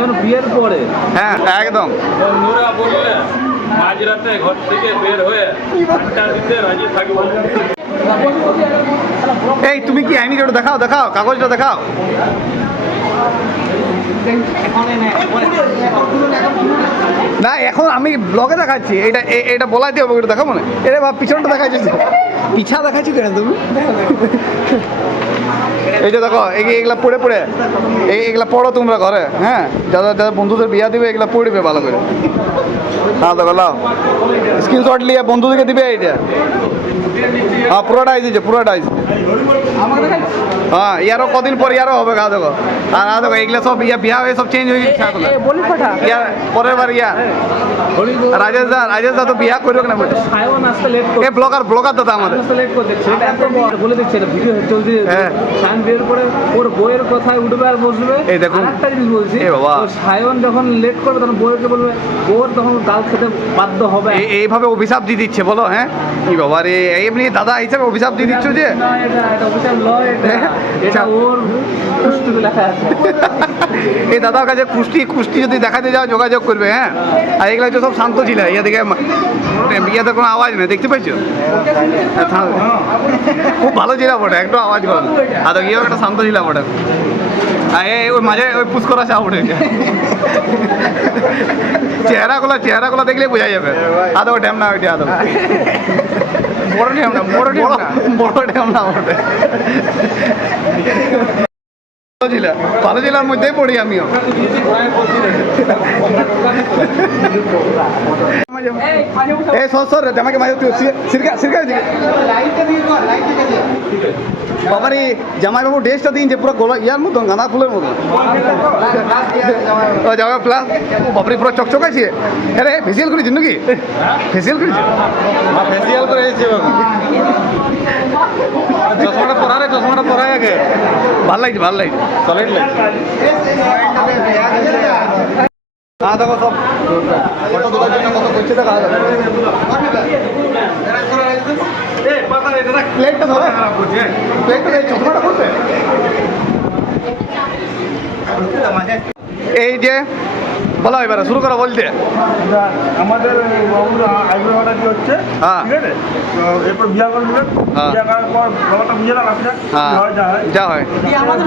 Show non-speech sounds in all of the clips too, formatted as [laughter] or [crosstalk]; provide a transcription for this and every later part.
সায়ন বিয়ের পরে? হ্যাঁ একদম। বন্ধুরা বললে মাঝরাতে ঘর থেকে বের হয়ে দিতে রাজি থাকব। এই, তুমি কি আইনি ওটা দেখাও দেখাও, কাগজটা দেখাও। না, এখন আমি ব্লগে দেখাচ্ছি, এটা এটা বলাই দিয়ে এটা দেখাবো না। এটা বাপ, পিছনটা দেখাচ্ছি পিছা দেখাচ্ছি কেন তুমি? এই যে দেখো এগুলা পড়ে পড়ে, এই এগুলা পড়ো তোমরা ঘরে হ্যাঁ? যারা যারা বন্ধুদের বিয়া দিবে, এগুলা পড়বে ভালো করে। হ্যাঁ দেখো লাও স্ক্রিনশট নিয়ে বন্ধুদেরকে দিবে এইটা হ্যাঁ পুরোটা আইছে পুরোটা আইছে হ্যাঁ ইয়ারও কদিন পর ইয়ারও হবে গা দেখো। আর আ দেখো এগুলা সব ইয়া বিয়া হয়ে সব চেঞ্জ হয়ে গেছে ইয়ার পরের বার ইয়া। রাজেশ দা রাজেশ দা তো বিয়া করবে না লেট এ ব্লগার ব্লগার দাদা আমাদের। লেট বলে। দিচ্ছে এটা ভিডিও চলছে। হ্যাঁ। সায়ন বিয়ের পরে ওর বইয়ের কথায় উঠবে আর বসবে। এই দেখুন। একটা জিনিস বলছি এ বাবা। সায়ন যখন লেট করবে তখন বইয়েরকে বলবে বউর তখন গাল খেতে বাধ্য হবে। এইভাবে অভিশাপ দিয়ে দিচ্ছে বলো হ্যাঁ? কি বাবা রে এমনি দাদা হিসাবে অভিশাপ দিয়ে দিচ্ছ যে? হ্যাঁ। [laughs] এই দাদার কাছে কুষ্টি কুষ্টি যদি দেখাতে যাও যোগাযোগ করবে হ্যাঁ? আর এগুলো হচ্ছে সব শান্ত ছিল ইয়া দিকে ইয়াতে কোনো আওয়াজ নেই দেখতে পাইছো? হ্যাঁ, খুব ভালো ছিল বটে একটু আওয়াজ করো। আর ইয়েও একটা শান্ত ছিল বটে। ওই মাঝে ওই পুষ করা চা উঠে চেহারাগুলো চেহারাগুলো দেখলেই বোঝা যাবে। আদৌ ড্যাম না ওইটা আদৌ বড় ড্যাম না বড় না বড় না ভালো জেলার মধ্যেই পড়ি আমিও। এই সর সর জামাকে মাঝে তুই সিরকা সিরকা দিকে। বাবারে জামাই বাবু ড্রেসটা দিন যে পুরো গোলা ইয়ার মতন গাঁদা ফুলের মতন। ও জামাই প্লাস বাপরে পুরো চকচকাইছে। আরে ফেসিয়াল করেছিস নাকি? ফেসিয়াল করেছিস ফেসিয়াল করে এসেছি চশমাটা পরারে চশমাটা পরায় আগে। ভালো লাগছে ভালো লাগছে। হ্যাঁ দেখো সব। ফটো তোলার জন্য কত করছে দেখা প্লেটটা ধরে। প্লেটটা এই করছে এই যে বলো এবারে শুরু করো বলতে আমাদের আইব্রো অর্ডার কি হচ্ছে? হ্যাঁ। ঠিক আছে? এরপর বিয়া করবেন হ্যাঁ। বিয়া করার পর বাবাটা বুঝে না আপনি হ্যাঁ। যা হয় আমাদের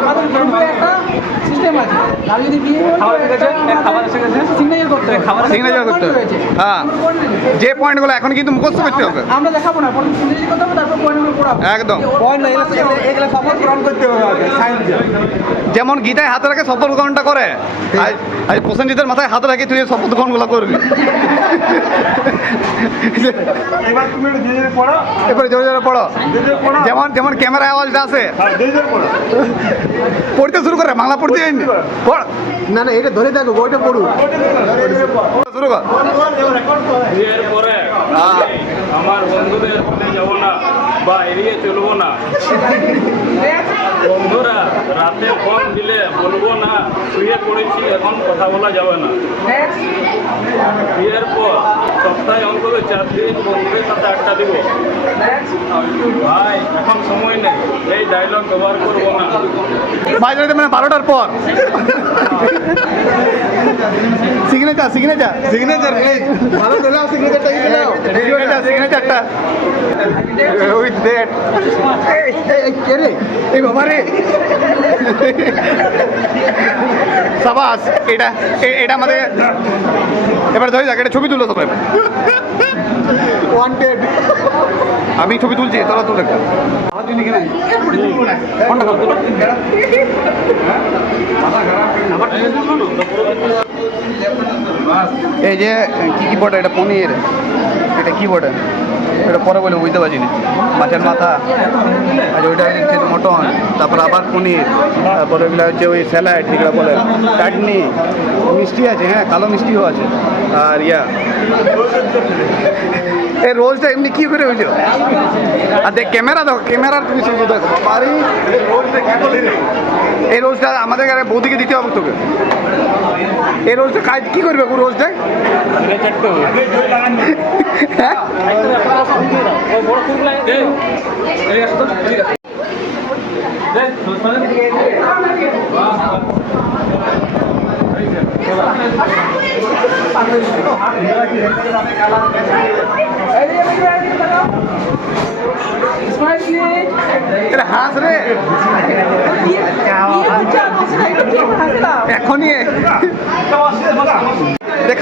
আমাদের গ্রুপে একটা সিস্টেম আছে। আর যদি বিয়ে খাবার এসে গেছে, খাবার এসে গেছে। সিগনেচার করতে হবে। খাবার সিগনেচার করতে হবে। হ্যাঁ। যে পয়েন্টগুলো এখন কিন্তু মুখস্থ করতে হবে। আমরা দেখাবো না প্রথম সিগনেচার করতে হবে তারপর পয়েন্টগুলো পড়াবো। একদম। পয়েন্ট না এগুলো এগুলো সফল পূরণ করতে হবে আগে সাইন যেমন গীতায় হাতে রাখে শপথ গ্রহণটা করে। আজ প্রসেনজিতের মাথায় হাত রাখি তুই শপথ গ্রহণগুলো করবি। এবার জোরে জোরে পড়ো। যেমন যেমন ক্যামেরা আওয়াজটা আসে হ্যাঁ পড়তে শুরু করে বাংলা পড়তে যায়নি পড়। না না এটা ধরে থাকো বইটা পড়ু। শুরু কর বিয়ের পরে হ্যাঁ। আমার বন্ধুদের যাব না বা এড়িয়ে চলবো না। বন্ধুরা রাতে ফোন দিলে বলব না শুয়ে পড়েছি এখন কথা বলা যাবে না। বিয়ের পর সপ্তাহে অন্তত চার দিন বন্ধুদের সাথে আড্ডা দিব। ভাই এখন সময় নেই এই ডায়লগ ব্যবহার করব না। মাঝরাতে মানে বারোটার পর। সিগনেচার সিগনেচার সিগনেচার ভালো দিলাম সিগনেচারটা সিগনেচার সিগনেচারটা উইথ ডেট কে রে? এই বাবা রে। সাবাস এটা এটা আমাদের এবার ধরে যাক এটা ছবি তুলো সবাই ওয়ান্টেড আমি ছবি তুলছি তোরা তুলে এই যে কি কি বটে? এটা পনির। এটা কি বটে? এটা পরে বলে বুঝতে পারছি মাছের মাথা আর ওইটা হচ্ছে মটন, তারপর আবার পনির, তারপরে ওইগুলো হচ্ছে ওই স্যালাড যেগুলো বলে। চাটনি, মিষ্টি আছে হ্যাঁ কালো মিষ্টিও আছে। আর ইয়া এই রোলটা এমনি কি করে হয়েছিল আর দেখ, ক্যামেরা দেখো, ক্যামেরার তুমি শুধু দেখো, বাড়ি এই রোজটা আমাদের এখানে বৌদিকে দিতে হবে তোকে এই রোজটা কাজ কি করবে গো রোজটা হ্যাঁ হাস রে এখনই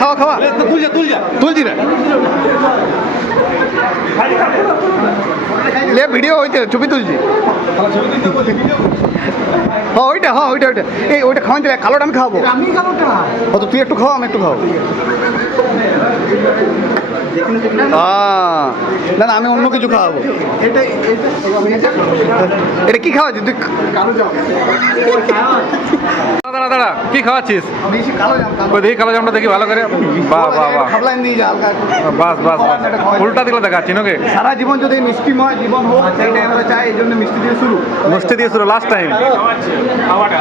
খাওয়া খাওয়া। তুল যা তুল যা তুলছি না লে ভিডিও হইতে ছবি তুলছি। হ্যাঁ ওইটা হ্যাঁ ওইটা ওইটা। এই ওইটা খাওয়ান দিলে কালোটা আমি খাওয়াবো। আমি তো তুই একটু খাও আমি একটু খাও আহ, না না আমি অন্য কিছু খাওয়াবো। এটা কি খাওয়া তুই দাঁড়া দাঁড়া কি খাওয়াচ্ছিস? বেশি কালো জাম কালো ওই দেখি কালো জামটা দেখি ভালো করে। বাহ বাহ বাহ। খাবলাইন দিয়ে যা হালকা বাস বাস বাস। উল্টা দিকে দেখাচ্ছি নাকি? সারা জীবন যদি মিষ্টিময় জীবন হোক সেইটাই আমরা চাই এই জন্য মিষ্টি দিয়ে শুরু। মিষ্টি দিয়ে শুরু লাস্ট টাইম খাওয়াচ্ছে খাওয়াটা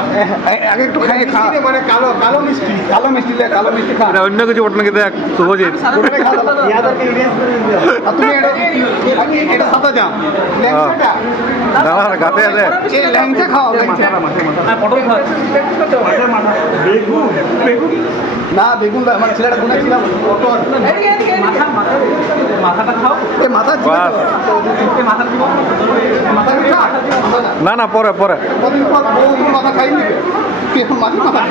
এ- আগে একটু খাই খা মানে কালো কালো মিষ্টি। কালো মিষ্টি দে কালো মিষ্টি খা। এটা অন্য কিছু ওটা নাকি দেখ শুভজিৎ? ওটাকে খা দাদা। আর তুমি এটা এটা সাদা জাম। ল্যাংচাটা দাঁড়া গাতে আছে। এই ল্যাংচা খাও ল্যাংচা। পটল খাওয়াচ্ছি না বেগুন আমার ছেলেটা গুনে ছিলাম না। না। পরে পরে। মাথা খাইনি? মাথা